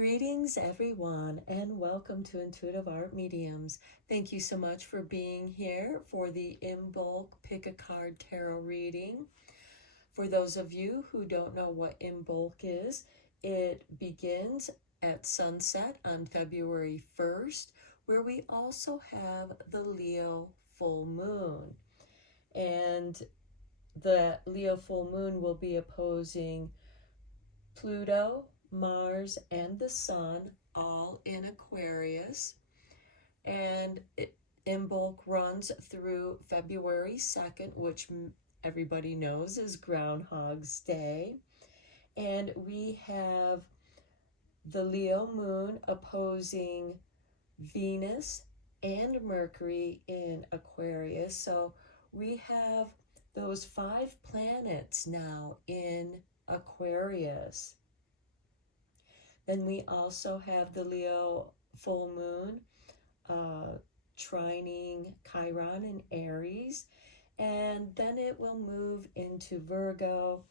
Greetings, everyone, and welcome to Intuitive Art Mediums. Thank you so much for being here for the Imbolc Pick a Card Tarot reading. For those of you who don't know what Imbolc is, it begins at sunset on February 1st, where we also have the Leo full moon. And the Leo full moon will be opposing Pluto, Mars, and the Sun, all in Aquarius. And Imbolc runs through February 2nd, which everybody knows is Groundhog's Day. And we have the Leo moon opposing Venus and Mercury in Aquarius. So we have those 5 planets now in Aquarius. Then we also have the Leo full moon trining Chiron in Aries, and then it will move into Virgo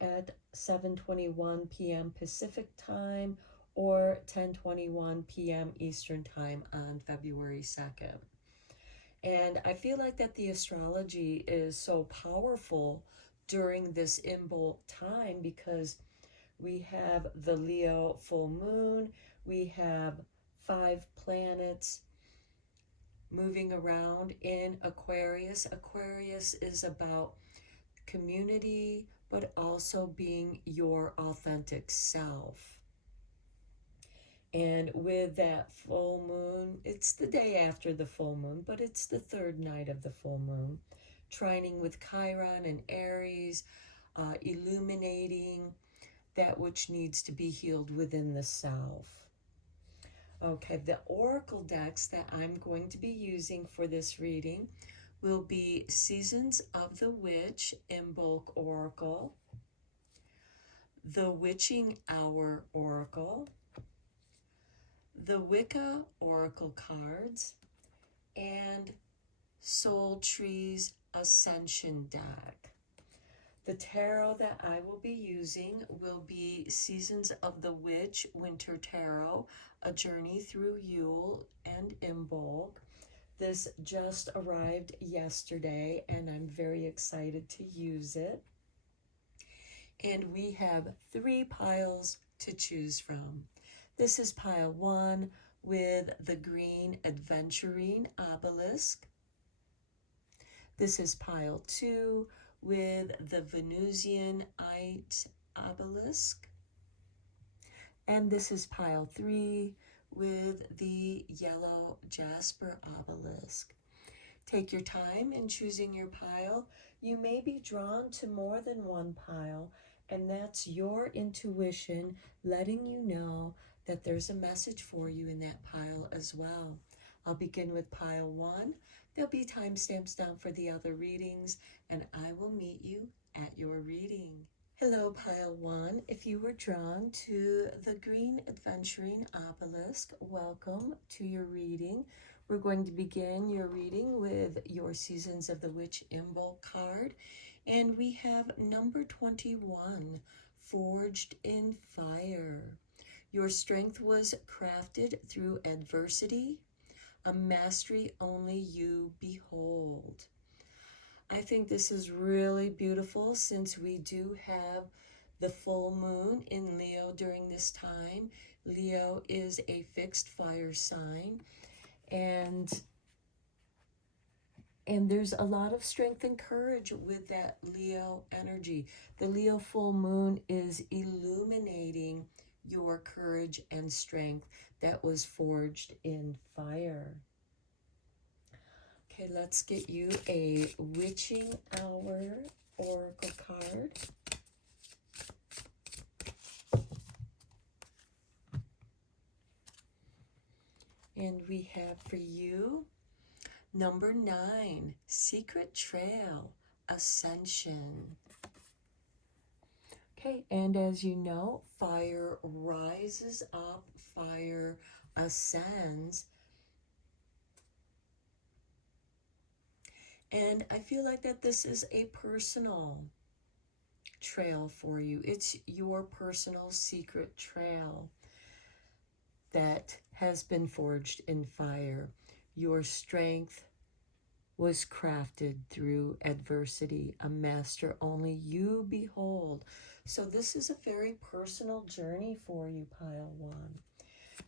at 7:21 p.m. Pacific time or 10:21 p.m. Eastern time on February 2nd. And I feel like that the astrology is so powerful during this Imbolc time because we have the Leo full moon, we have 5 planets moving around in Aquarius. Aquarius is about community, but also being your authentic self. And with that full moon, it's the day after the full moon, but it's the 3rd night of the full moon, trining with Chiron and Aries, illuminating that which needs to be healed within the self. Okay, the oracle decks that I'm going to be using for this reading will be Seasons of the Witch Imbolc Oracle, the Witching Hour Oracle, the Wicca Oracle cards, and Soul Trees Ascension deck. The tarot that I will be using will be Seasons of the Witch Winter Tarot, A Journey Through Yule and Imbolc. This just arrived yesterday and I'm very excited to use it. And we have 3 piles to choose from. This is pile 1 with the green Adventurine Obelisk. This is pile 2 with the Venusianite Obelisk. And this is pile 3 with the yellow Jasper Obelisk. Take your time in choosing your pile. You may be drawn to more than one pile, and that's your intuition letting you know that there's a message for you in that pile as well. I'll begin with pile 1. There'll be timestamps down for the other readings, and I will meet you at your reading. Hello, pile 1. If you were drawn to the green Adventurine Obelisk, welcome to your reading. We're going to begin your reading with your Seasons of the Witch Imbolc card, and we have number 21, Forged in Fire. Your strength was crafted through adversity, a mastery only you behold. I think this is really beautiful since we do have the full moon in Leo during this time. Leo is a fixed fire sign, and there's a lot of strength and courage with that Leo energy. The Leo full moon is illuminating your courage and strength that was forged in fire. Okay, let's get you a Witching Hour Oracle card. And we have for you number 9, Secret Trail Ascension. Okay, and as you know, fire rises up, fire ascends. And I feel like that this is a personal trail for you. It's your personal secret trail. that has been forged in fire. Your strength was crafted through adversity, a master only you behold. So this is a very personal journey for you, pile one.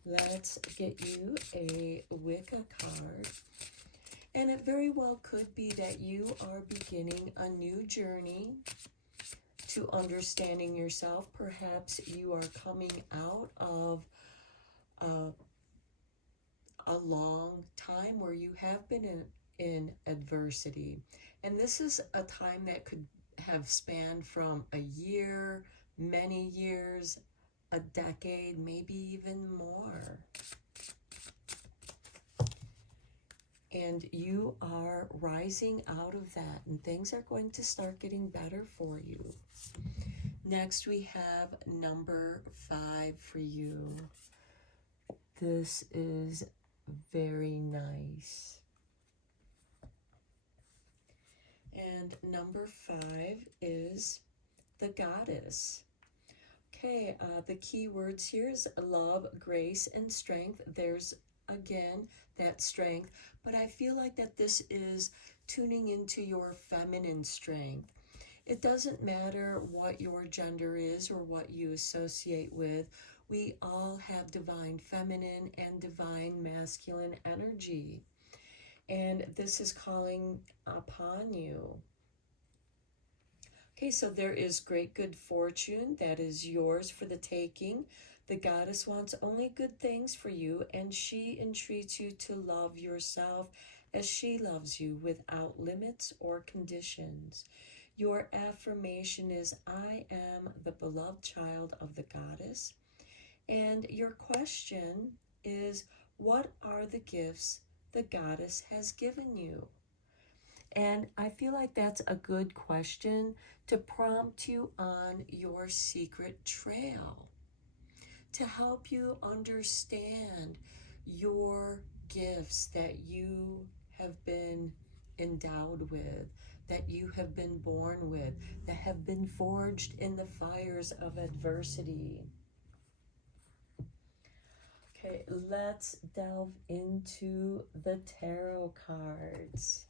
Let's get you a Wicca card. And it very well could be that you are beginning a new journey to understanding yourself. Perhaps you are coming out of a long time where you have been in adversity. And this is a time that could have spanned from a year, many years, a decade, maybe even more. And you are rising out of that, and things are going to start getting better for you. Next, we have number 5 for you. This is very nice. And number 5 is the Goddess. Okay, the key words here is love, grace, and strength. There's, again, that strength. But I feel like that this is tuning into your feminine strength. It doesn't matter what your gender is or what you associate with. We all have divine feminine and divine masculine energy. And this is calling upon you. Okay, so there is great good fortune that is yours for the taking. The Goddess wants only good things for you, and she entreats you to love yourself as she loves you without limits or conditions. Your affirmation is, I am the beloved child of the Goddess. And your question is, what are the gifts the Goddess has given you? And I feel like that's a good question to prompt you on your secret trail, to help you understand your gifts that you have been endowed with, that you have been born with, that have been forged in the fires of adversity. Okay, let's delve into the tarot cards.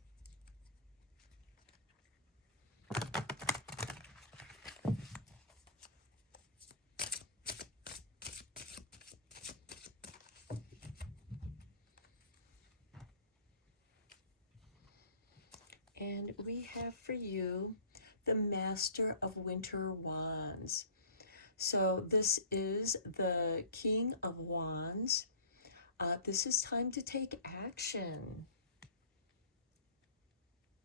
And we have for you the Master of Winter Wands. So this is the King of Wands. This is time to take action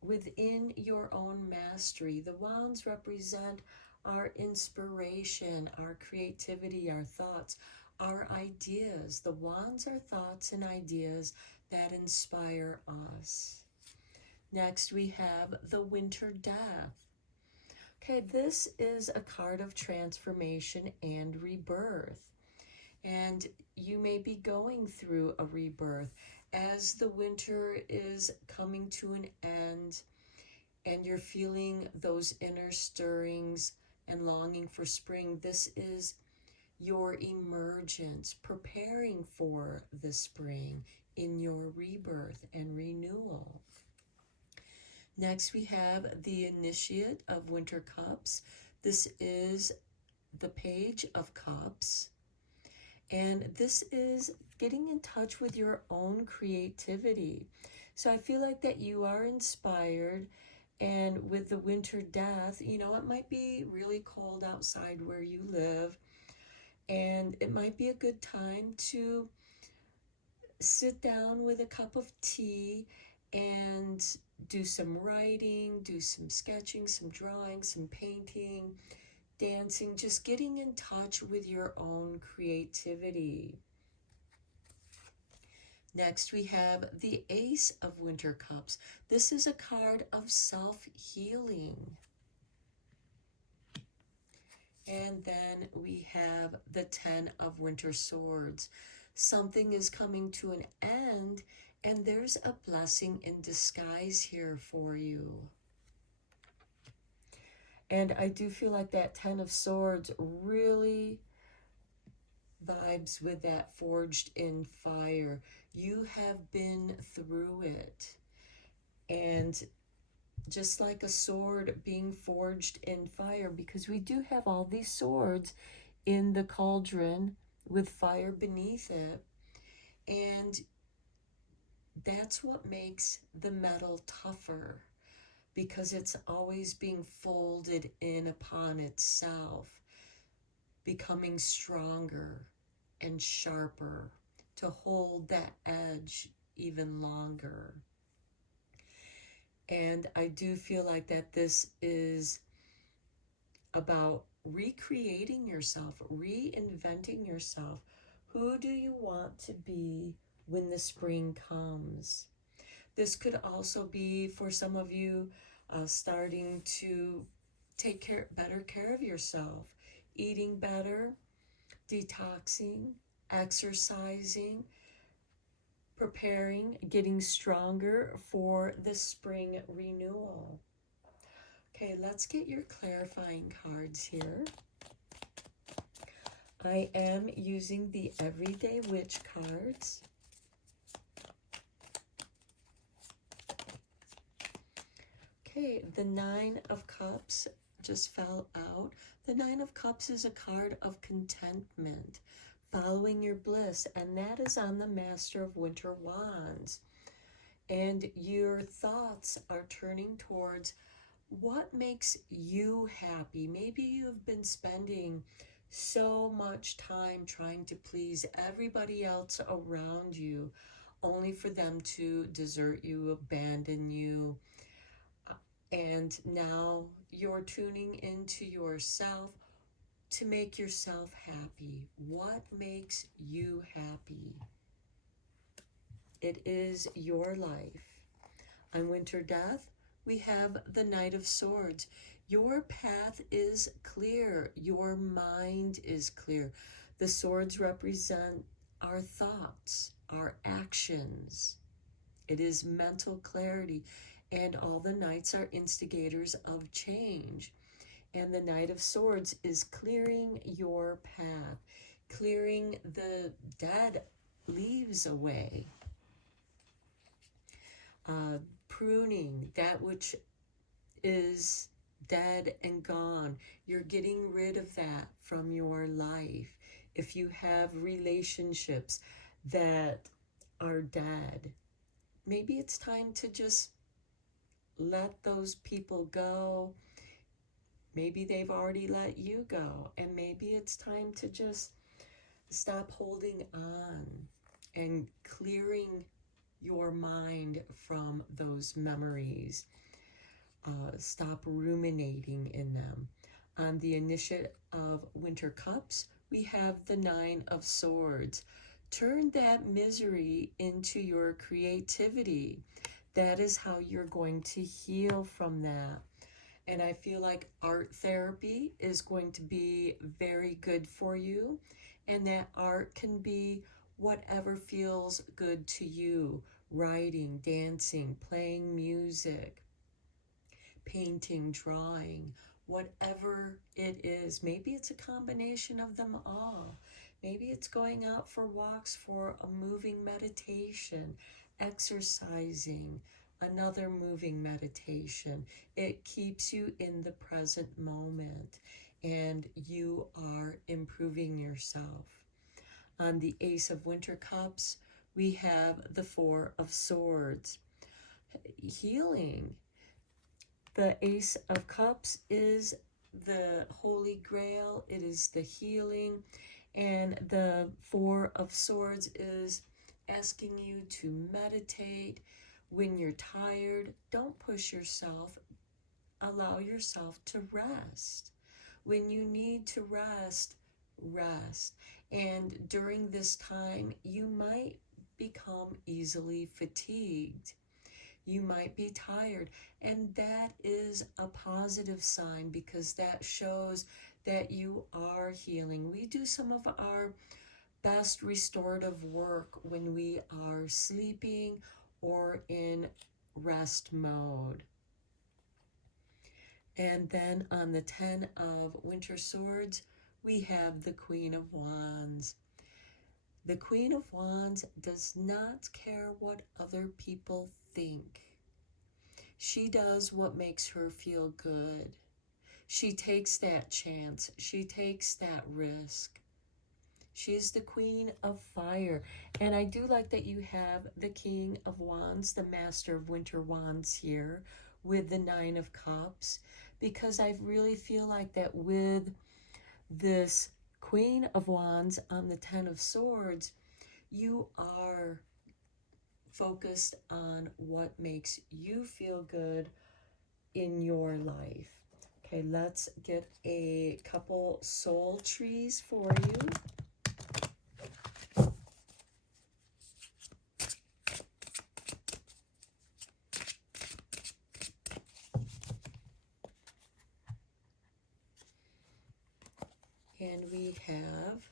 within your own mastery. The wands represent our inspiration, our creativity, our thoughts, our ideas. The wands are thoughts and ideas that inspire us. Next, we have the Winter Death. Okay, this is a card of transformation and rebirth. And you may be going through a rebirth as the winter is coming to an end and you're feeling those inner stirrings and longing for spring. This is your emergence, preparing for the spring in your rebirth and renewal. Next, we have the Initiate of Winter Cups. This is the Page of Cups. And this is getting in touch with your own creativity. So I feel like that you are inspired. And with the Winter Death, you know, it might be really cold outside where you live. And it might be a good time to sit down with a cup of tea and do some writing, do some sketching, some drawing, some painting, dancing, just getting in touch with your own creativity. Next, we have the Ace of Winter Cups. This is a card of self-healing. And then we have the Ten of Winter Swords. Something is coming to an end, and there's a blessing in disguise here for you. And I do feel like that Ten of Swords really vibes with that forged in fire. You have been through it. And just like a sword being forged in fire, because we do have all these swords in the cauldron with fire beneath it. And that's what makes the metal tougher, because it's always being folded in upon itself, becoming stronger and sharper to hold that edge even longer. And I do feel like that this is about recreating yourself, reinventing yourself. Who do you want to be when the spring comes? This could also be for some of you starting to take better care of yourself, eating better, detoxing, exercising, preparing, getting stronger for the spring renewal. Okay, let's get your clarifying cards here. I am using the Everyday Witch cards. Okay, the Nine of Cups just fell out. The Nine of Cups is a card of contentment, following your bliss, and that is on the Master of Winter Wands. And your thoughts are turning towards what makes you happy. Maybe you've been spending so much time trying to please everybody else around you, only for them to desert you, abandon you. And now you're tuning into yourself to make yourself happy. What makes you happy? It is your life. On Winter Death, we have the Knight of Swords. Your path is clear. Your mind is clear. The swords represent our thoughts, our actions. It is mental clarity. And all the knights are instigators of change. And the Knight of Swords is clearing your path, clearing the dead leaves away, pruning that which is dead and gone. You're getting rid of that from your life. If you have relationships that are dead, maybe it's time to just let those people go. Maybe they've already let you go, and maybe it's time to just stop holding on and clearing your mind from those memories. Stop ruminating in them. On the Initiate of Winter Cups, we have the Nine of Swords. Turn that misery into your creativity. That is how you're going to heal from that. And I feel like art therapy is going to be very good for you. And that art can be whatever feels good to you. Writing, dancing, playing music, painting, drawing, whatever it is. Maybe it's a combination of them all. Maybe it's going out for walks for a moving meditation, exercising, another moving meditation. It keeps you in the present moment, and you are improving yourself. On the Ace of Winter Cups, we have the Four of Swords. Healing. The Ace of Cups is the Holy Grail. It is the healing. And the Four of Swords is asking you to meditate. When you're tired, don't push yourself. Allow yourself to rest. When you need to rest, rest. And during this time, you might become easily fatigued. You might be tired. And that is a positive sign, because that shows that you are healing. We do some of our best restorative work when we are sleeping or in rest mode. And then on the 10 of Winter Swords, we have the Queen of Wands. The Queen of Wands does not care what other people think. She does what makes her feel good. She takes that chance. She takes that risk. She's the Queen of Fire. And I do like that you have the King of Wands, the Master of Winter Wands here with the Nine of Cups, because I really feel like that with this Queen of Wands on the Ten of Swords, you are focused on what makes you feel good in your life. Okay, let's get a couple soul trees for you. And we have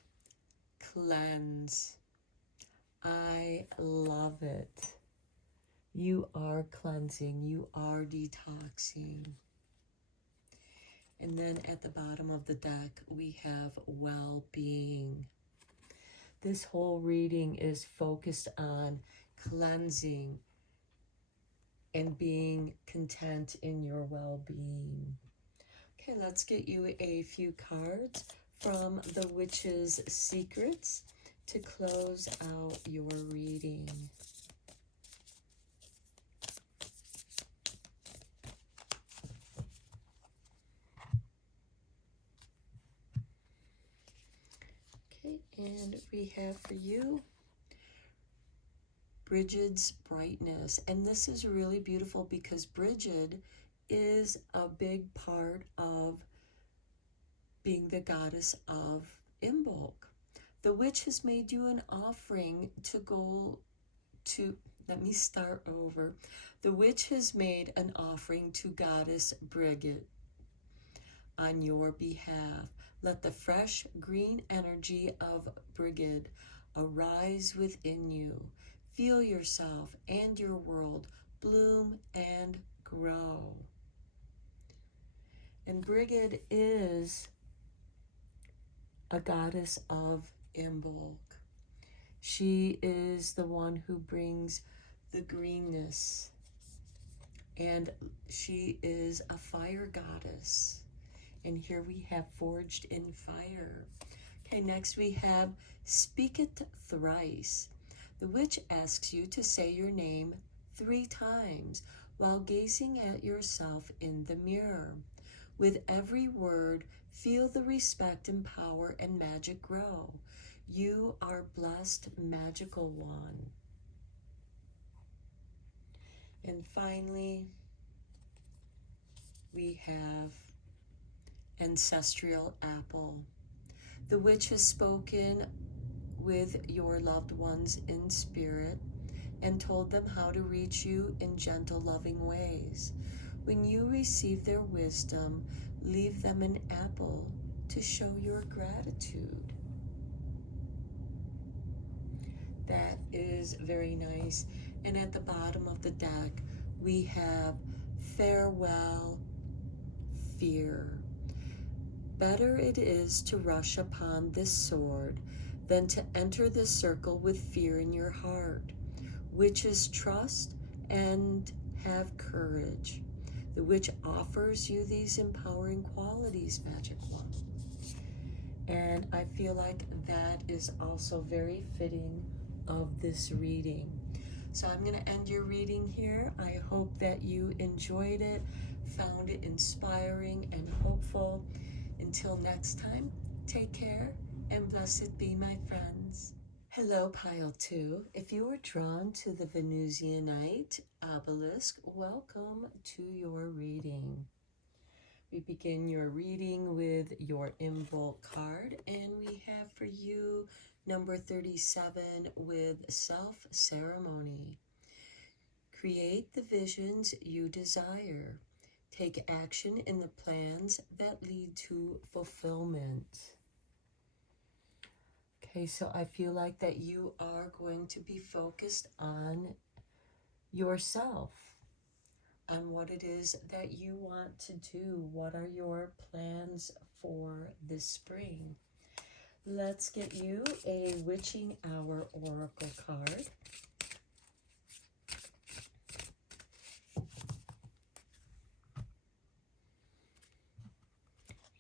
cleanse. I love it. You are cleansing. You are detoxing. And then at the bottom of the deck, we have well-being. This whole reading is focused on cleansing and being content in your well-being. Okay, let's get you a few cards from the Witch's Secrets to close out your reading. Okay, and we have for you Bridget's brightness. And this is really beautiful because Bridget is a big part of being the goddess of Imbolc. The witch has made you an offering to go to, let me start over. The witch has made an offering to Goddess Bridget on your behalf. Let the fresh green energy of Bridget arise within you. Feel yourself and your world bloom and grow. And Bridget is a goddess of Imbolc. She is the one who brings the greenness, and she is a fire goddess. And here we have forged in fire. Okay, next we have speak it thrice. The witch asks you to say your name 3 times while gazing at yourself in the mirror. With every word, feel the respect and power and magic grow. You are blessed, magical one. And finally, we have ancestral apple. The witch has spoken with your loved ones in spirit and told them how to reach you in gentle, loving ways. When you receive their wisdom, leave them an apple to show your gratitude. That is very nice. And at the bottom of the deck, we have farewell, fear. Better it is to rush upon this sword than to enter this circle with fear in your heart. Witches trust and have courage. The witch offers you these empowering qualities, Magic One. And I feel like that is also very fitting of this reading. So I'm going to end your reading here. I hope that you enjoyed it, found it inspiring and hopeful. Until next time, take care and blessed be, my friends. Hello, Pile 2. If you are drawn to the Venusianite obelisk, welcome to your reading. We begin your reading with your Imbolc card, and we have for you number 37 with self-ceremony. Create the visions you desire. Take action in the plans that lead to fulfillment. Okay, so I feel like that you are going to be focused on yourself, on what it is that you want to do. What are your plans for this spring? Let's get you a Witching Hour Oracle card.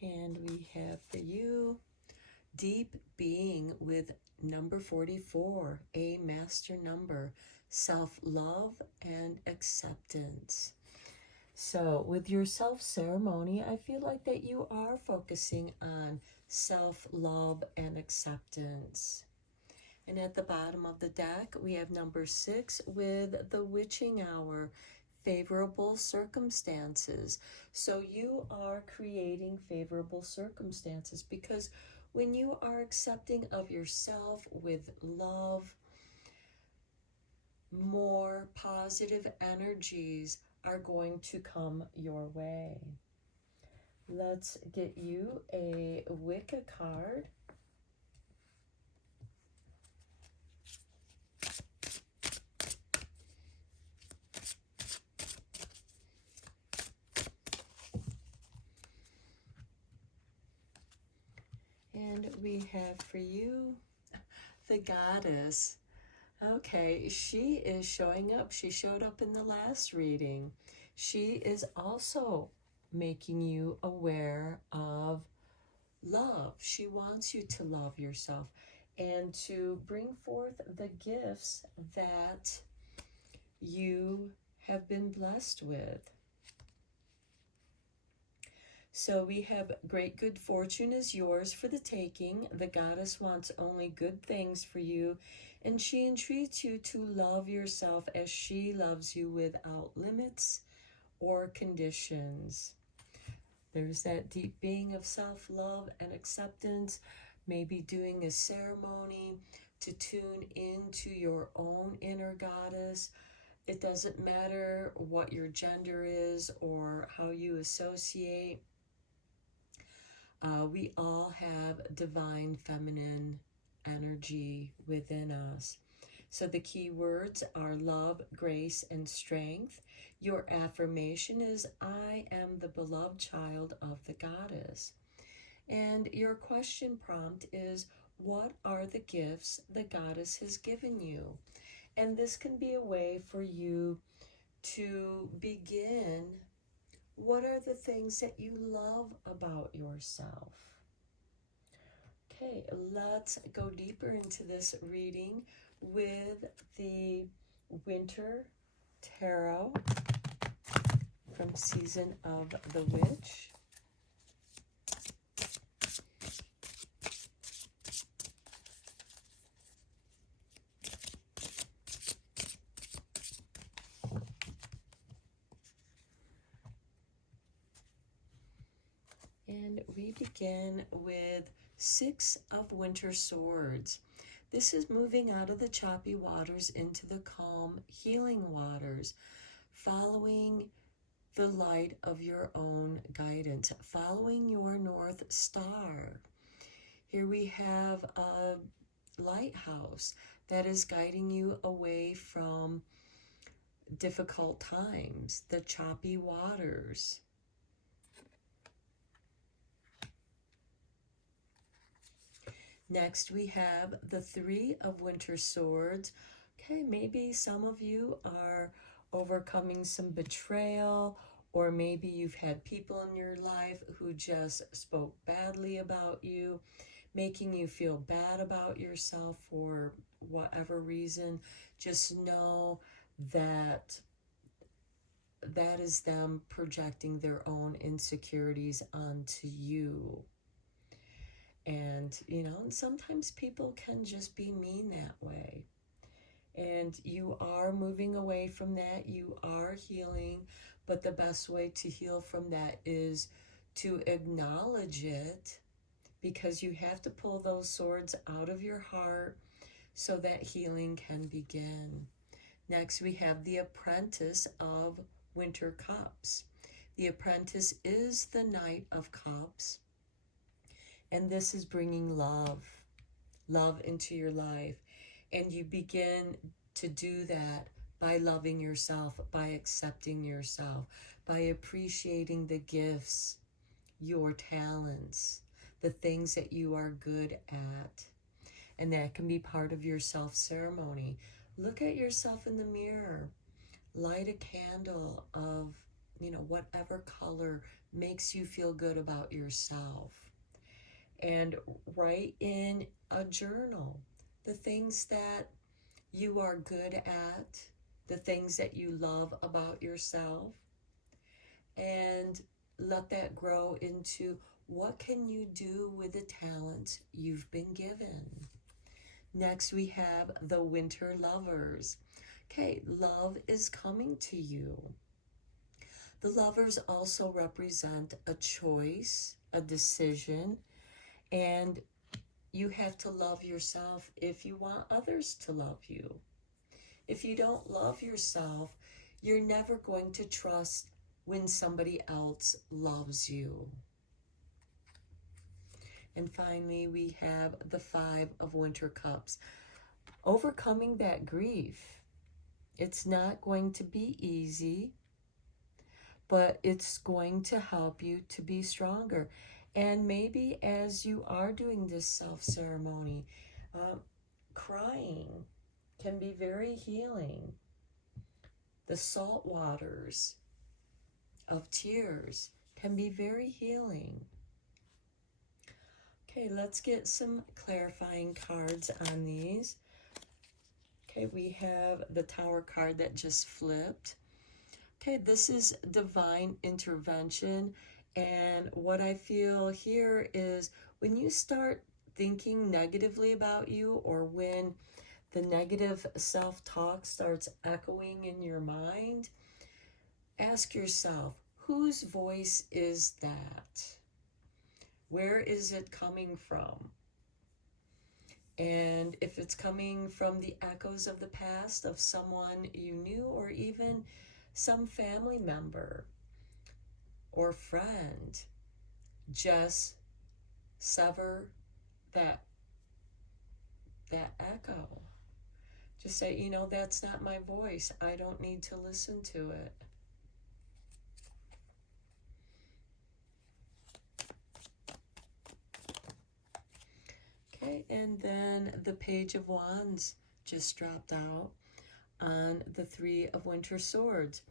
And we have for you Deep Being with number 44, a master number, self-love and acceptance. So with your self-ceremony, I feel like that you are focusing on self-love and acceptance. And at the bottom of the deck, we have number 6 with the Witching Hour, favorable circumstances. So you are creating favorable circumstances, because when you are accepting of yourself with love, more positive energies are going to come your way. Let's get you a Wicca card. And we have for you the Goddess. Okay, she is showing up. She showed up in the last reading. She is also making you aware of love. She wants you to love yourself and to bring forth the gifts that you have been blessed with. So we have great good fortune is yours for the taking. The Goddess wants only good things for you, and she entreats you to love yourself as she loves you without limits or conditions. There's that deep being of self-love and acceptance, maybe doing a ceremony to tune into your own inner goddess. It doesn't matter what your gender is or how you associate. We all have divine feminine energy within us. So the key words are love, grace, and strength. Your affirmation is, I am the beloved child of the Goddess. And your question prompt is, what are the gifts the Goddess has given you? And this can be a way for you to begin. What are the things that you love about yourself? Okay, let's go deeper into this reading with the Winter Tarot from Season of the Witch. And we begin with 6 of Winter Swords. This is moving out of the choppy waters into the calm, healing waters, following the light of your own guidance, following your North Star. Here we have a lighthouse that is guiding you away from difficult times, the choppy waters. Next, we have the 3 of Winter Swords. Okay, maybe some of you are overcoming some betrayal, or maybe you've had people in your life who just spoke badly about you, making you feel bad about yourself for whatever reason. Just know that that is them projecting their own insecurities onto you. And, you know, sometimes people can just be mean that way. And you are moving away from that. You are healing. But the best way to heal from that is to acknowledge it, because you have to pull those swords out of your heart so that healing can begin. Next, we have the Apprentice of Winter Cups. The Apprentice is the Knight of Cups. And this is bringing love into your life. And you begin to do that by loving yourself, by accepting yourself, by appreciating the gifts, your talents, the things that you are good at. And that can be part of your self ceremony. Look at yourself in the mirror. Light a candle of, whatever color makes you feel good about yourself. And write in a journal the things that you are good at, the things that you love about yourself, and let that grow into what can you do with the talents you've been given. Next, we have the winter lovers. Okay, love is coming to you. The lovers also represent a choice, a decision, and you have to love yourself if you want others to love you. If you don't love yourself, you're never going to trust when somebody else loves you. And finally, we have the Five of Winter Cups. Overcoming that grief. It's not going to be easy, but it's going to help you to be stronger. And maybe as you are doing this self-ceremony, crying can be very healing. The salt waters of tears can be very healing. Okay, let's get some clarifying cards on these. Okay, we have the Tower card that just flipped. Okay, this is divine intervention. And what I feel here is when you start thinking negatively about you, or when the negative self-talk starts echoing in your mind, ask yourself, whose voice is that? Where is it coming from? And if it's coming from the echoes of the past of someone you knew, or even some family member or friend, just sever that echo. Just say, that's not my voice. I don't need to listen to it. Okay, and then the Page of Wands just dropped out on the Three of Winter Swords.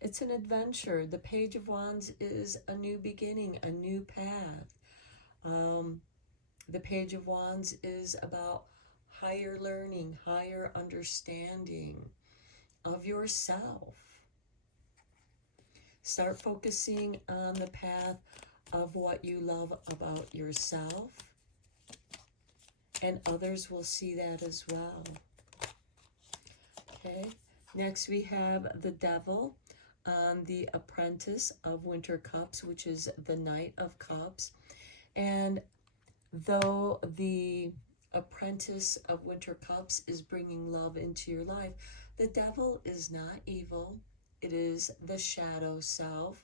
It's an adventure. The Page of Wands is a new beginning, a new path. The Page of Wands is about higher learning, higher understanding of yourself. Start focusing on the path of what you love about yourself, and others will see that as well. Okay, next we have the Devil on the Apprentice of Winter Cups, which is the Knight of Cups. And though the Apprentice of Winter Cups is bringing love into your life, the Devil is not evil. It is the shadow self.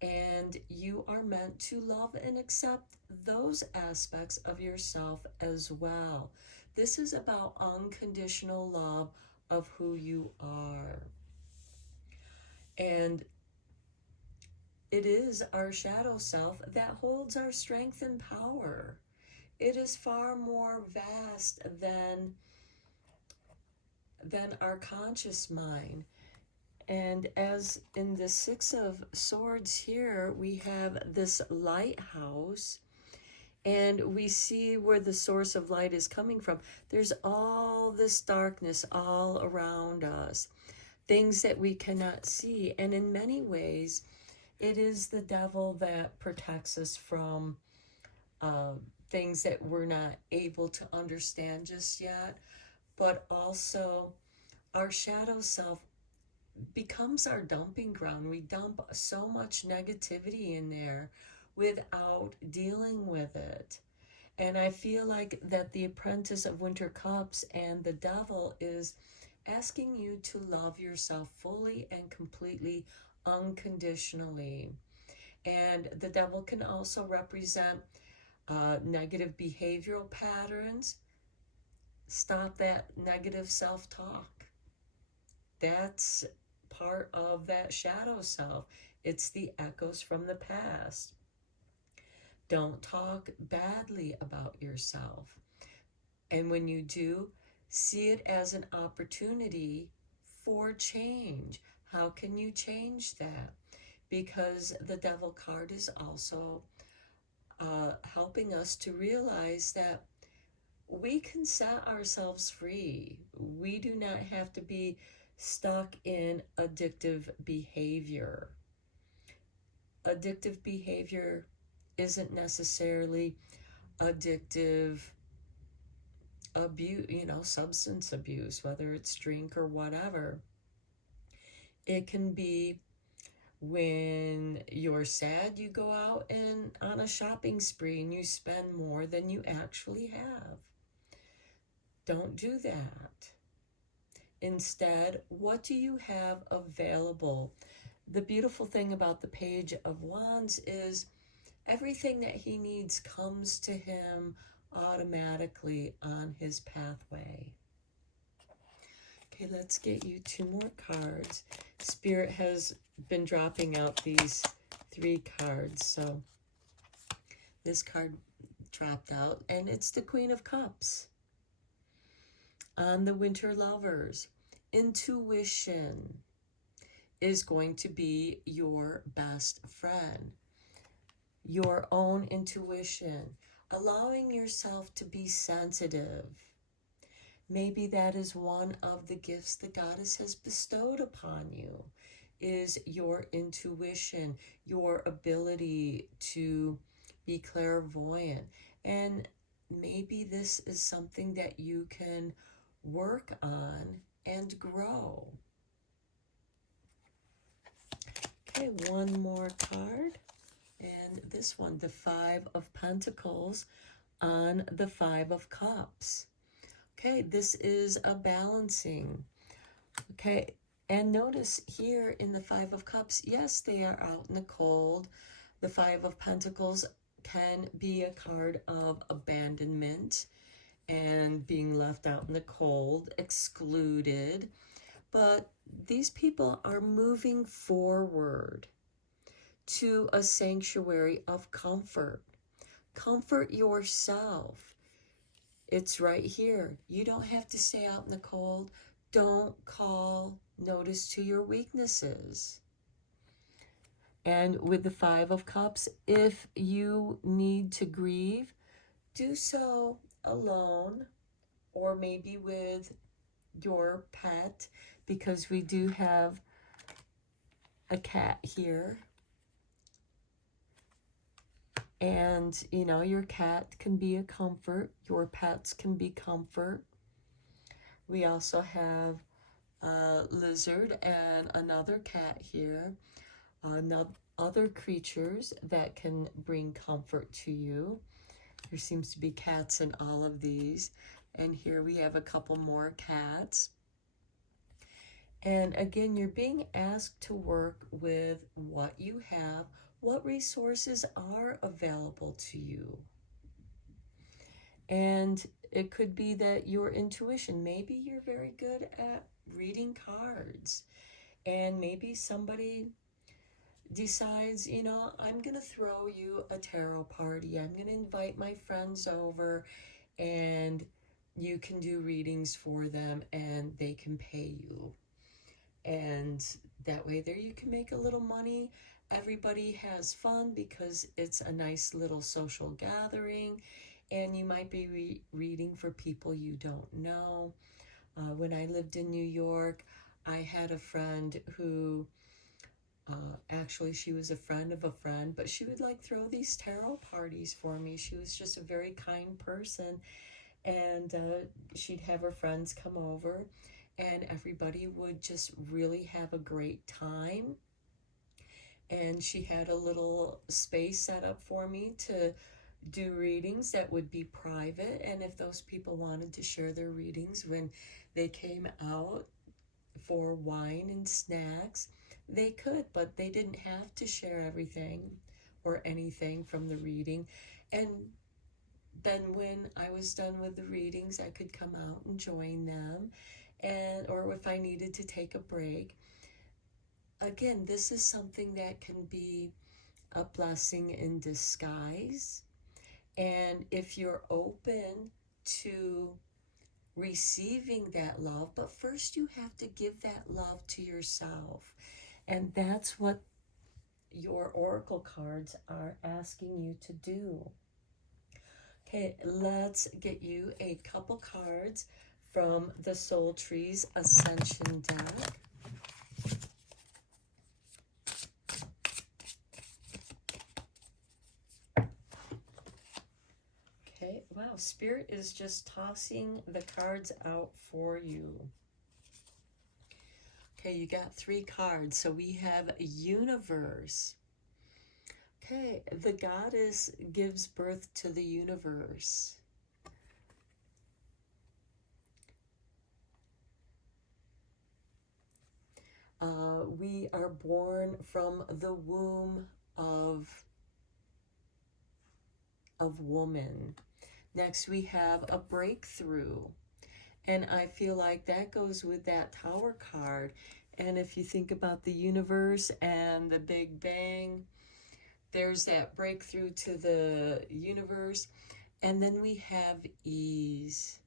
And you are meant to love and accept those aspects of yourself as well. This is about unconditional love of who you are. And it is our shadow self that holds our strength and power. It is far more vast than our conscious mind. And as in the Six of Swords here, we have this lighthouse, and we see where the source of light is coming from. There's all this darkness all around us, things that we cannot see. And in many ways, it is the devil that protects us from things that we're not able to understand just yet. But also, our shadow self becomes our dumping ground. We dump so much negativity in there without dealing with it. And I feel like that the Apprentice of Winter Cups and the Devil is asking you to love yourself fully and completely, unconditionally. And the Devil can also represent negative behavioral patterns. Stop that negative self-talk. That's part of that shadow self. It's the echoes from the past. Don't talk badly about yourself. And when you do, see it as an opportunity for change. How can you change that? Because the Devil card is also helping us to realize that we can set ourselves free. We do not have to be stuck in addictive behavior. Addictive behavior isn't necessarily addictive abuse, substance abuse, whether it's drink or whatever. It can be when you're sad, you go out and on a shopping spree and you spend more than you actually have. Don't do that. Instead, what do you have available? The beautiful thing about the Page of Wands is everything that he needs comes to him automatically on his pathway. Okay, let's get you 2 more cards. Spirit has been dropping out these 3 cards, so this card dropped out, and it's the Queen of Cups. On the Winter Lovers, intuition is going to be your best friend. Your own intuition, allowing yourself to be sensitive. Maybe that is one of the gifts the goddess has bestowed upon you, is your intuition, your ability to be clairvoyant. And maybe this is something that you can work on and grow. Okay, 1 more card. And this one, the 5 of Pentacles on the 5 of Cups. Okay, this is a balancing. Okay, and notice here in the 5 of Cups, yes, they are out in the cold. The 5 of Pentacles can be a card of abandonment and being left out in the cold, excluded. But these people are moving forward to a sanctuary of comfort. Comfort yourself. It's right here. You don't have to stay out in the cold. Don't call notice to your weaknesses. And with the 5 of Cups, if you need to grieve, do so alone or maybe with your pet, because we do have a cat here. And, your cat can be a comfort. Your pets can be comfort. We also have a lizard and another cat here. Other creatures that can bring comfort to you. There seems to be cats in all of these. And here we have a couple more cats. And again, you're being asked to work with what you have. What resources are available to you? And it could be that your intuition, maybe you're very good at reading cards. And maybe somebody decides, I'm going to throw you a tarot party. I'm going to invite my friends over and you can do readings for them and they can pay you. And that way there you can make a little money. Everybody has fun because it's a nice little social gathering, and you might be reading for people you don't know. When I lived in New York, I had a friend who, actually she was a friend of a friend, but she would throw these tarot parties for me. She was just a very kind person, and she'd have her friends come over, and everybody would just really have a great time. And she had a little space set up for me to do readings that would be private. And if those people wanted to share their readings when they came out for wine and snacks, they could, but they didn't have to share everything or anything from the reading. And then when I was done with the readings, I could come out and join them, or if I needed to take a break. Again, this is something that can be a blessing in disguise. And if you're open to receiving that love, but first you have to give that love to yourself. And that's what your oracle cards are asking you to do. Okay, let's get you a couple cards from the Soul Trees Ascension deck. Okay, wow, Spirit is just tossing the cards out for you. Okay, you got 3 cards. So we have Universe. Okay, the goddess gives birth to the universe. We are born from the womb of woman. Next, we have a breakthrough. And I feel like that goes with that Tower card. And if you think about the universe and the Big Bang, there's that breakthrough to the universe. And then we have ease.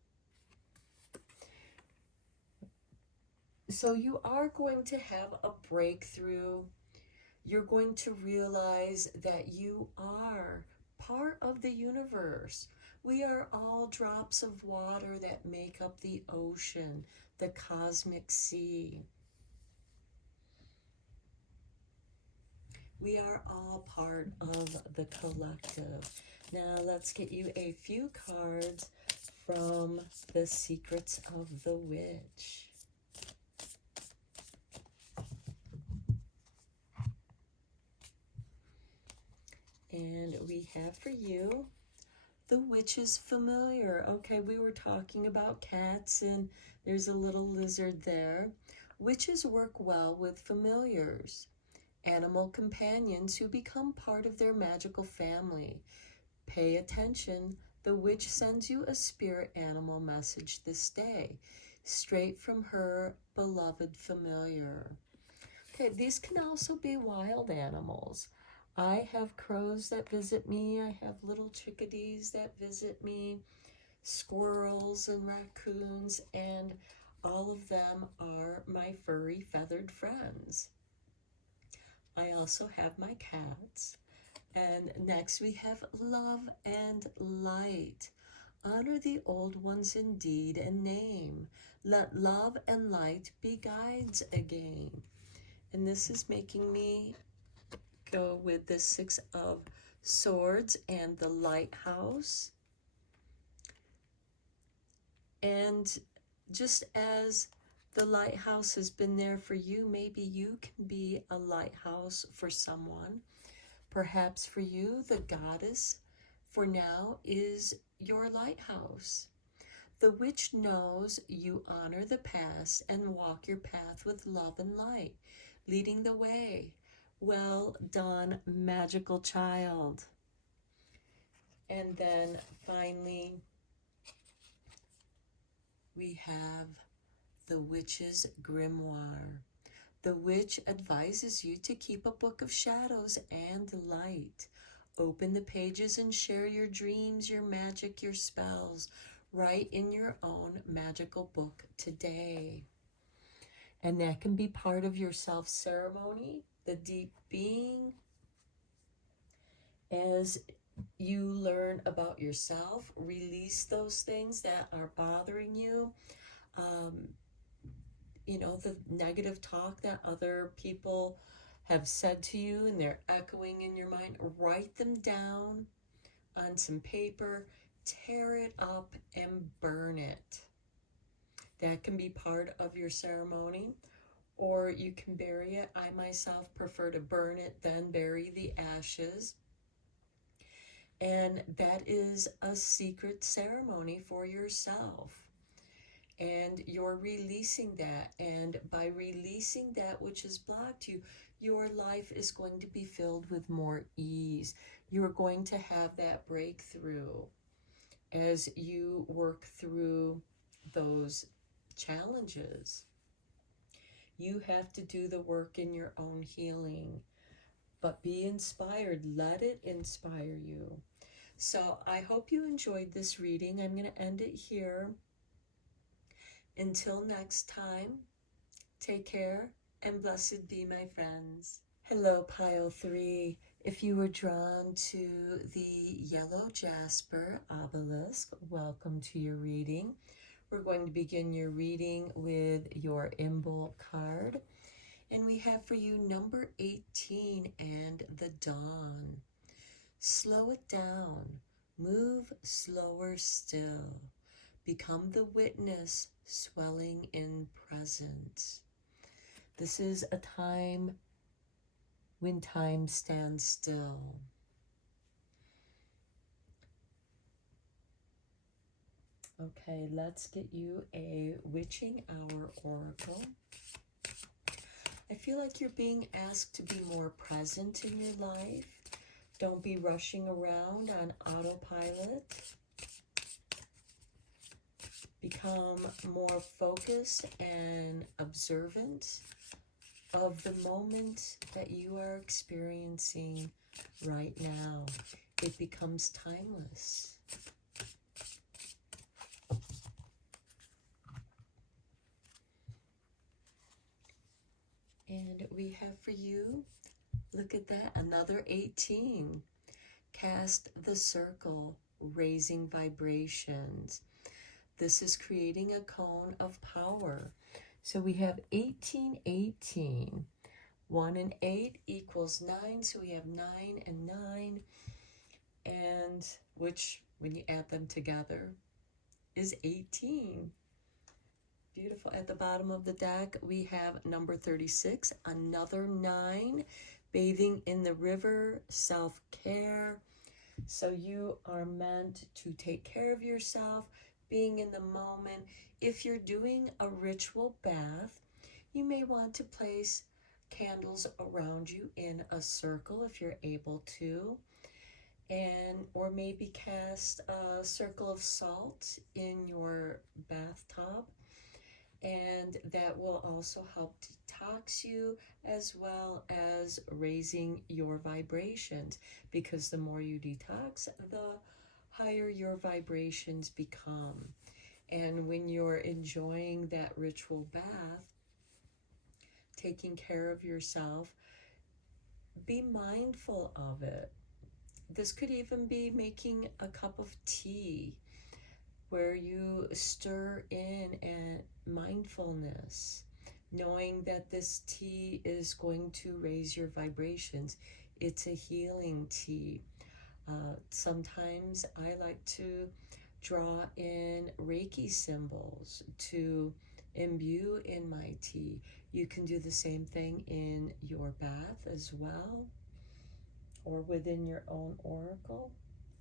So you are going to have a breakthrough. You're going to realize that you are part of the universe. We are all drops of water that make up the ocean, the cosmic sea. We are all part of the collective. Now let's get you a few cards from the Secrets of the Witch. And we have for you the Witch's Familiar. Okay, we were talking about cats and there's a little lizard there. Witches work well with familiars, animal companions who become part of their magical family. Pay attention. The witch sends you a spirit animal message this day, straight from her beloved familiar. Okay, these can also be wild animals. I have crows that visit me. I have little chickadees that visit me, squirrels and raccoons, and all of them are my furry feathered friends. I also have my cats. And next we have Love and Light. Honor the old ones in deed and name. Let love and light be guides again. And this is making me go with the 6 of Swords and the Lighthouse. And just as the lighthouse has been there for you, maybe you can be a lighthouse for someone. Perhaps for you, the goddess for now is your lighthouse. The witch knows you honor the past and walk your path with love and light, leading the way. Well done, magical child. And then finally, we have the Witch's Grimoire. The witch advises you to keep a book of shadows and light. Open the pages and share your dreams, your magic, your spells. Write in your own magical book today. And that can be part of your self-ceremony, the deep being. As you learn about yourself, release those things that are bothering you. You know, the negative talk that other people have said to you and they're echoing in your mind. Write them down on some paper, tear it up and burn it. That can be part of your ceremony. Or you can bury it. I myself prefer to burn it, then bury the ashes. And that is a secret ceremony for yourself. And you're releasing that. And by releasing that which has blocked you, your life is going to be filled with more ease. You're going to have that breakthrough as you work through those challenges. You have to do the work in your own healing. but be inspired. Let it inspire you. So I hope you enjoyed this reading. I'm going to end it here. Until next time, take care and blessed be, my friends. Hello, pile 3. If you were drawn to the yellow jasper obelisk, welcome to your reading. We're going to begin your reading with your Imbolc card. And we have for you number 18 and the dawn. Slow it down. Move slower still. Become the witness swelling in presence. This is a time when time stands still. Okay, let's get you a Witching Hour Oracle. I feel like you're being asked to be more present in your life. Don't be rushing around on autopilot. Become more focused and observant of the moment that you are experiencing right now. It becomes timeless. And we have for you, look at that, another 18. Cast the circle, raising vibrations. This is creating a cone of power. So we have 18, 18. 1 and 8 equals 9, so we have 9 and 9, and which, when you add them together, is 18. Beautiful. At the bottom of the deck, we have number 36, another 9, bathing in the river, self-care. So you are meant to take care of yourself, being in the moment. If you're doing a ritual bath, you may want to place candles around you in a circle if you're able to, or maybe cast a circle of salt in your bathtub, and that will also help detox you as well as raising your vibrations, because the more you detox, the higher your vibrations become. And when you're enjoying that ritual bath, taking care of yourself, be mindful of it. This could even be making a cup of tea where you stir in and mindfulness, knowing that this tea is going to raise your vibrations. It's a healing tea. Sometimes I like to draw in Reiki symbols to imbue in my tea. You can do the same thing in your bath as well, or within your own oracle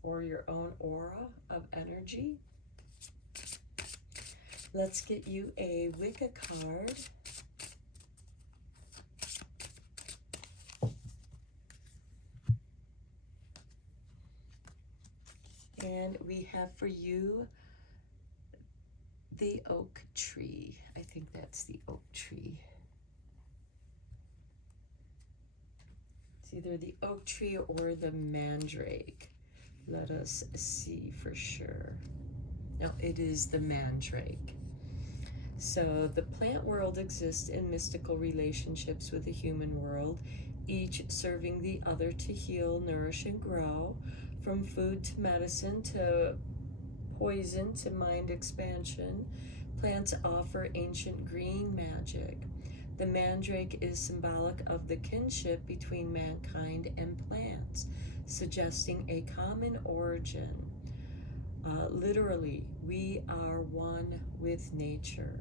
or your own aura of energy. Let's get you a Wicca card. And we have for you the oak tree. I think that's the oak tree. It's either the oak tree or the mandrake. Let us see for sure. No, it is the mandrake. So the plant world exists in mystical relationships with the human world, each serving the other to heal, nourish, and grow. From food to medicine to poison to mind expansion, plants offer ancient green magic. The mandrake is symbolic of the kinship between mankind and plants, suggesting a common origin. Literally, we are one with nature.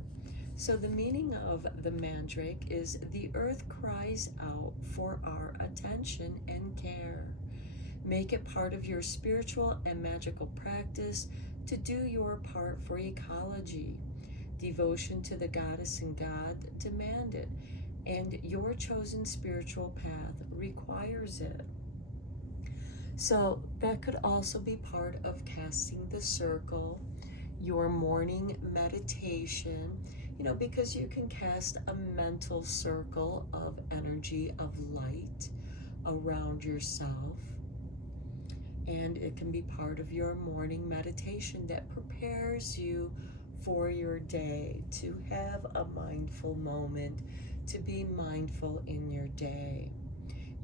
So the meaning of the mandrake is the earth cries out for our attention and care. Make it part of your spiritual and magical practice to do your part for ecology. Devotion to the goddess and God demand it, and your chosen spiritual path requires it. So that could also be part of casting the circle, your morning meditation, because you can cast a mental circle of energy of light around yourself. And it can be part of your morning meditation that prepares you for your day, to have a mindful moment, to be mindful in your day.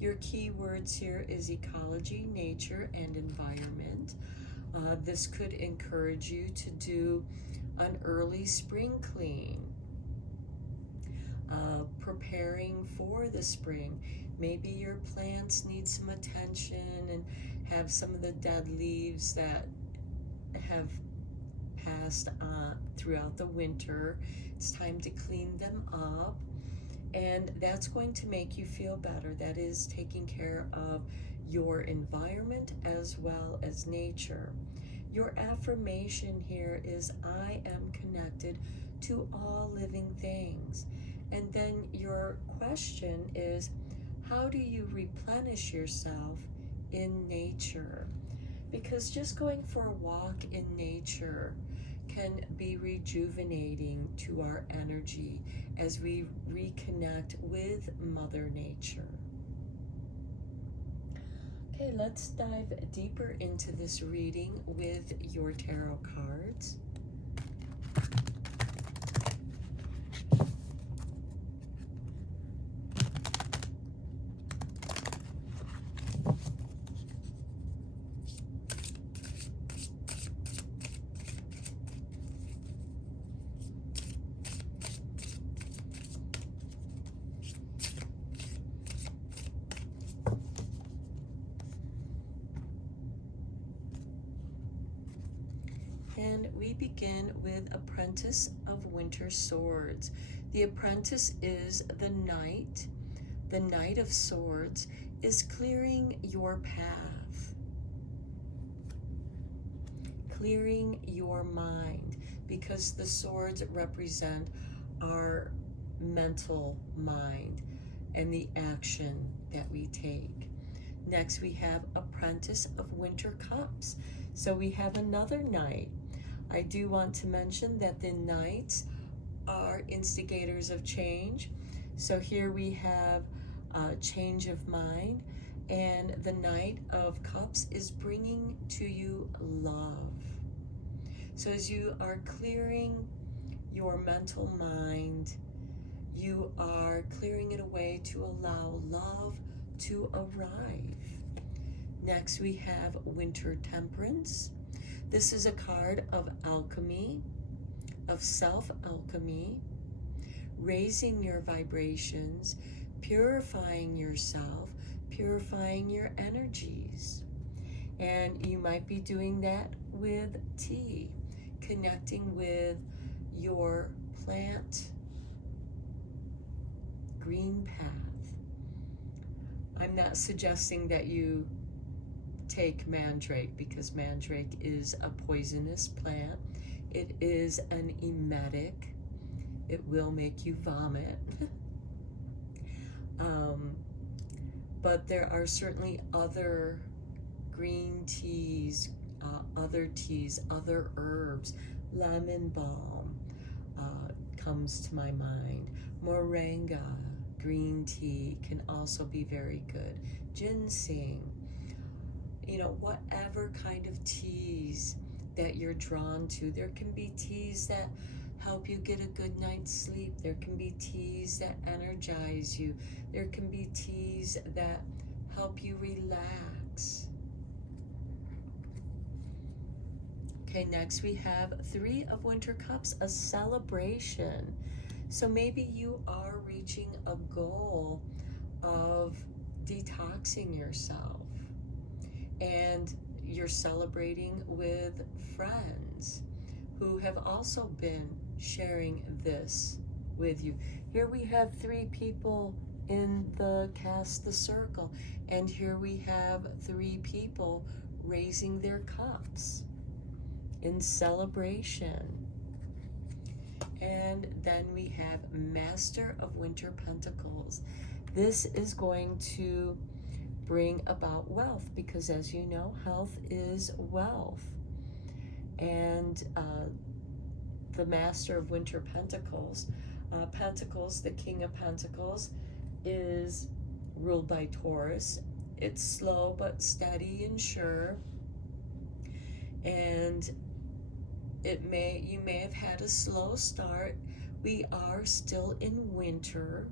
Your key words here is ecology, nature, and environment. This could encourage you to do an early spring clean, preparing for the spring. Maybe your plants need some attention and have some of the dead leaves that have passed throughout the winter. It's time to clean them up, and that's going to make you feel better. That is taking care of your environment as well as nature. Your affirmation here is, I am connected to all living things. And then your question is, how do you replenish yourself in nature? Because just going for a walk in nature can be rejuvenating to our energy as we reconnect with Mother Nature. Okay, let's dive deeper into this reading with your tarot cards. And we begin with Apprentice of Winter Swords. The apprentice is the knight. The Knight of Swords is clearing your path, clearing your mind, because the swords represent our mental mind and the action that we take. Next, we have Apprentice of Winter Cups. So we have another knight. I do want to mention that the knights are instigators of change. So here we have a change of mind, and the Knight of Cups is bringing to you love. So as you are clearing your mental mind, you are clearing it away to allow love to arrive. Next, we have Winter Temperance. This is a card of alchemy, of self-alchemy, raising your vibrations, purifying yourself, purifying your energies. And you might be doing that with tea, connecting with your plant green path. I'm not suggesting that you take mandrake, because mandrake is a poisonous plant. It is an emetic. It will make you vomit. But there are certainly other green teas, other herbs. Lemon balm comes to my mind. Moringa green tea can also be very good. Ginseng. You know, whatever kind of teas that you're drawn to. There can be teas that help you get a good night's sleep. There can be teas that energize you. There can be teas that help you relax. Okay, next we have Three of Winter Cups, a celebration. So maybe you are reaching a goal of detoxing yourself, and you're celebrating with friends who have also been sharing this with you. Here we have three people in the cast the circle, and here we have three people raising their cups in celebration. And then we have Master of Winter Pentacles. This is going to bring about wealth, because as you know, health is wealth. And the Master of Winter Pentacles, Pentacles, the King of Pentacles, is ruled by Taurus, It's slow but steady and sure. And you may have had a slow start. We are still in winter,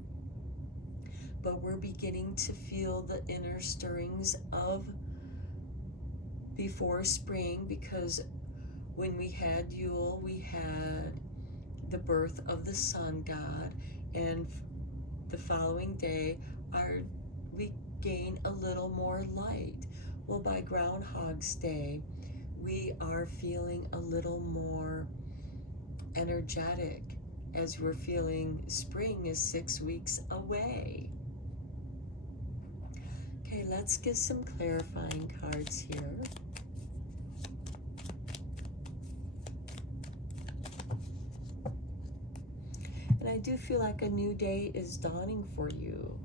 but we're beginning to feel the inner stirrings of before spring, because when we had Yule, we had the birth of the sun god, and the following day we gain a little more light. Well, by Groundhog's Day, we are feeling a little more energetic, as we're feeling spring is 6 weeks away. Okay, let's get some clarifying cards here. And I do feel like a new day is dawning for you.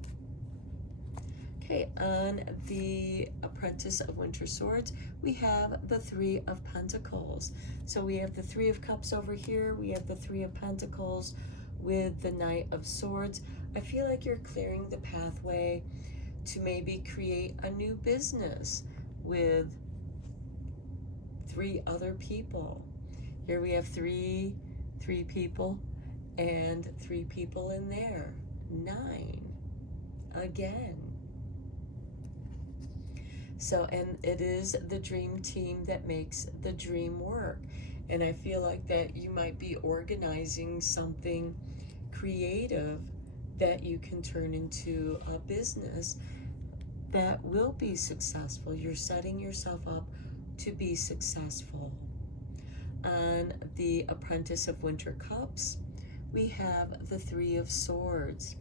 Okay, on the Apprentice of Winter Swords, we have the Three of Pentacles. So we have the Three of Cups over here. We have the Three of Pentacles with the Knight of Swords. I feel like you're clearing the pathway to maybe create a new business with 3 other people. Here we have three people, and 3 people in there. 9 again. So, and it is the dream team that makes the dream work. And I feel like that you might be organizing something creative that you can turn into a business that will be successful. You're setting yourself up to be successful. On the Apprentice of Winter Cups, we have the Three of Swords.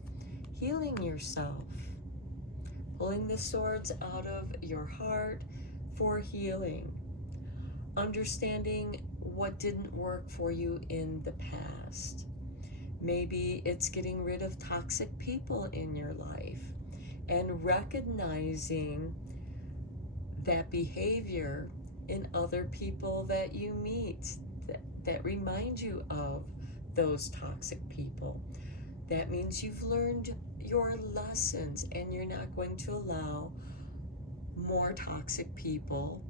Healing yourself. Pulling the swords out of your heart for healing. Understanding what didn't work for you in the past. Maybe it's getting rid of toxic people in your life and recognizing that behavior in other people that you meet that remind you of those toxic people. That means you've learned your lessons and you're not going to allow more toxic people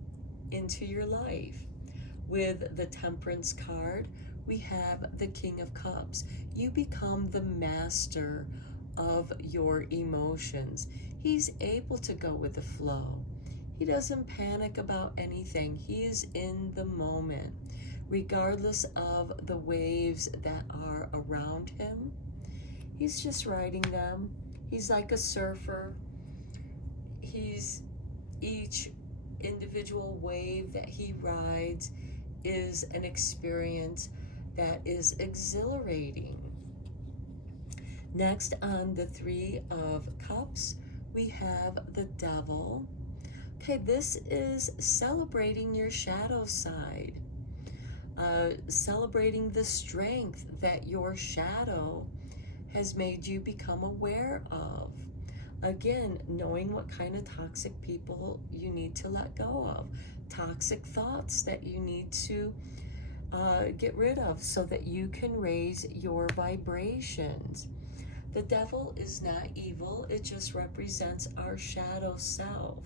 into your life. With the Temperance card, we have the King of Cups. You become the master of your emotions. He's able to go with the flow. He doesn't panic about anything. He is in the moment, regardless of the waves that are around him. He's just riding them. He's like a surfer. Each individual wave that he rides is an experience that is exhilarating. Next, on the Three of Cups, we have the Devil. Okay, this is celebrating your shadow side. Celebrating the strength that your shadow has made you become aware of. Again, knowing what kind of toxic people you need to let go of. Toxic thoughts that you need to get rid of so that you can raise your vibrations. The devil is not evil. It just represents our shadow self,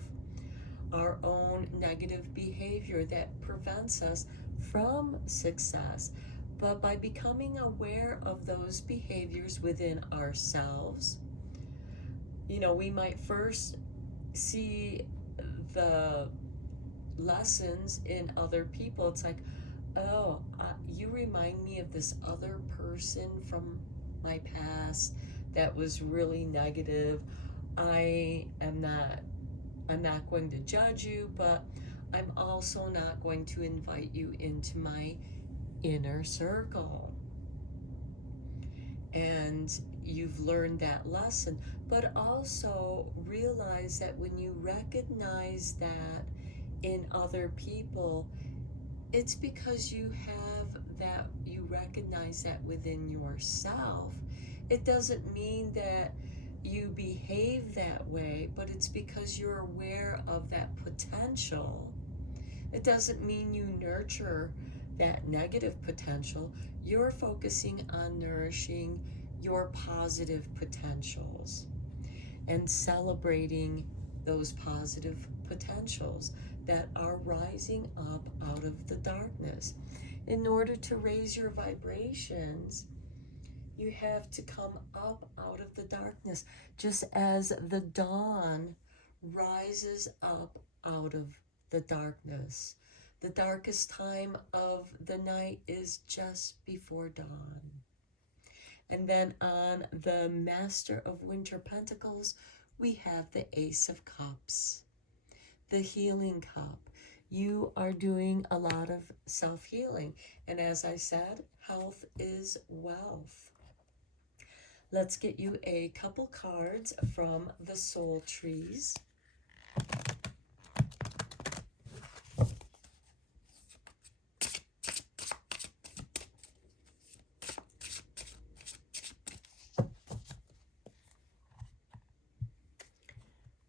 our own negative behavior that prevents us from success. But by becoming aware of those behaviors within ourselves, we might first see the lessons in other people. It's like, oh, you remind me of this other person from my past that was really negative. I'm not going to judge you, but I'm also not going to invite you into my inner circle. And you've learned that lesson, but also realize that when you recognize that in other people, it's because you recognize that within yourself. It doesn't mean that you behave that way, but it's because you're aware of that potential. It doesn't mean you nurture that negative potential. You're focusing on nourishing your positive potentials and celebrating those positive potentials that are rising up out of the darkness. In order to raise your vibrations, you have to come up out of the darkness, just as the dawn rises up out of the darkness. The darkest time of the night is just before dawn. And then on the Master of Winter Pentacles, we have the Ace of Cups, the healing cup. You are doing a lot of self-healing. And as I said, health is wealth. Let's get you a couple cards from the soul trees.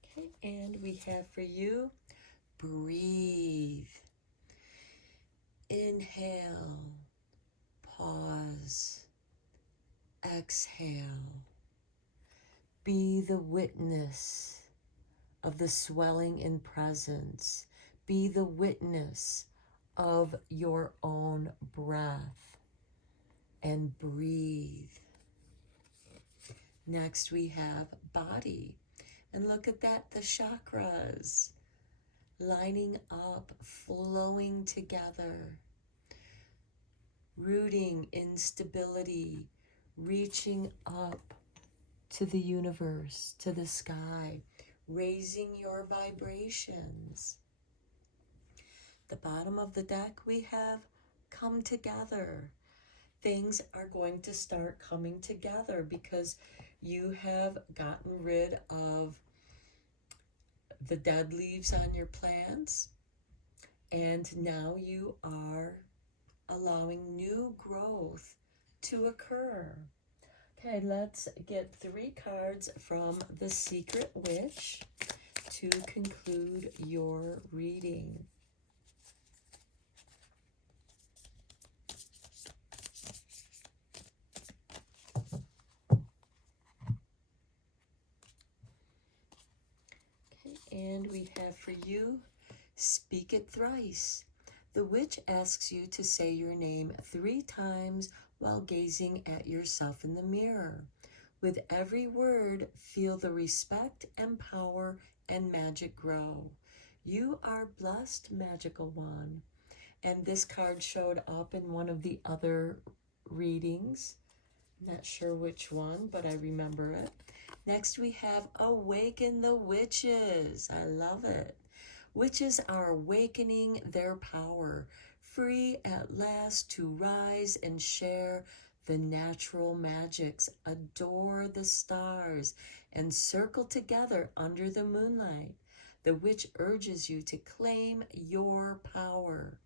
Okay, and we have for you, breathe. Inhale, pause, exhale. Be the witness of the swelling in presence. Be the witness of your own breath and breathe. Next we have body. And look at that, the chakras lining up, flowing together, rooting in stability, reaching up to the universe, to the sky, raising your vibrations. The bottom of the deck, we have come together. Things are going to start coming together because you have gotten rid of the dead leaves on your plants, and now you are allowing new growth to occur. Okay, let's get 3 cards from the Secret Witch to conclude your reading. And we have for you, speak it thrice. The witch asks you to say your name 3 times while gazing at yourself in the mirror. With every word, feel the respect and power and magic grow. You are blessed, magical one. And this card showed up in one of the other readings. Not sure which one, but I remember it. Next we have Awaken the Witches. I love it. Witches are awakening their power, free at last to rise and share the natural magics, adore the stars, and circle together under the moonlight. The witch urges you to claim your power.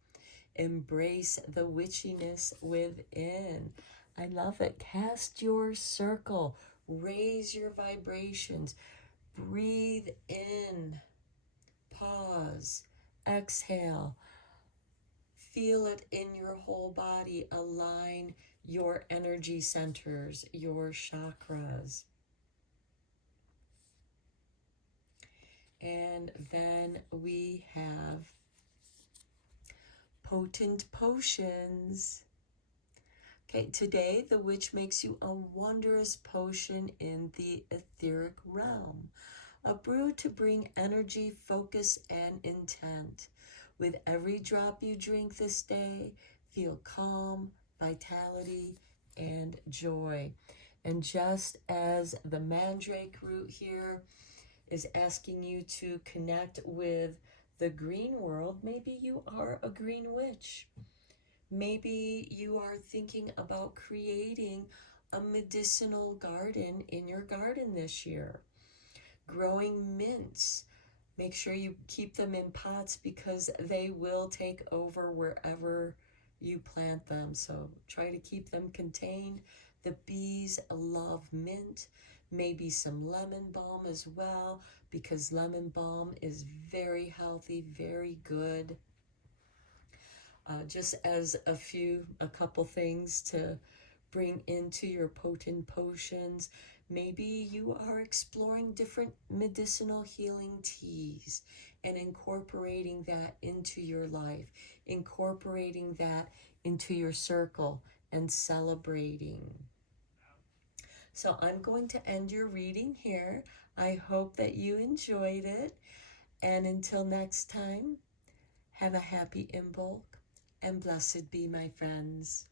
Embrace the witchiness within. I love it. Cast your circle. Raise your vibrations. Breathe in. Pause. Exhale. Feel it in your whole body. Align your energy centers, your chakras. And then we have Potent Potions. Okay, today the witch makes you a wondrous potion in the etheric realm, a brew to bring energy, focus, and intent. With every drop you drink this day, feel calm, vitality, and joy. And just as the mandrake root here is asking you to connect with the green world, maybe you are a green witch. Maybe you are thinking about creating a medicinal garden in your garden this year. Growing mints. Make sure you keep them in pots because they will take over wherever you plant them. So try to keep them contained. The bees love mint. Maybe some lemon balm as well, because lemon balm is very healthy, very good. Just as a couple things to bring into your potent potions. Maybe you are exploring different medicinal healing teas and incorporating that into your life, incorporating that into your circle and celebrating. So I'm going to end your reading here. I hope that you enjoyed it. And until next time, have a happy Imbolc and blessed be, my friends.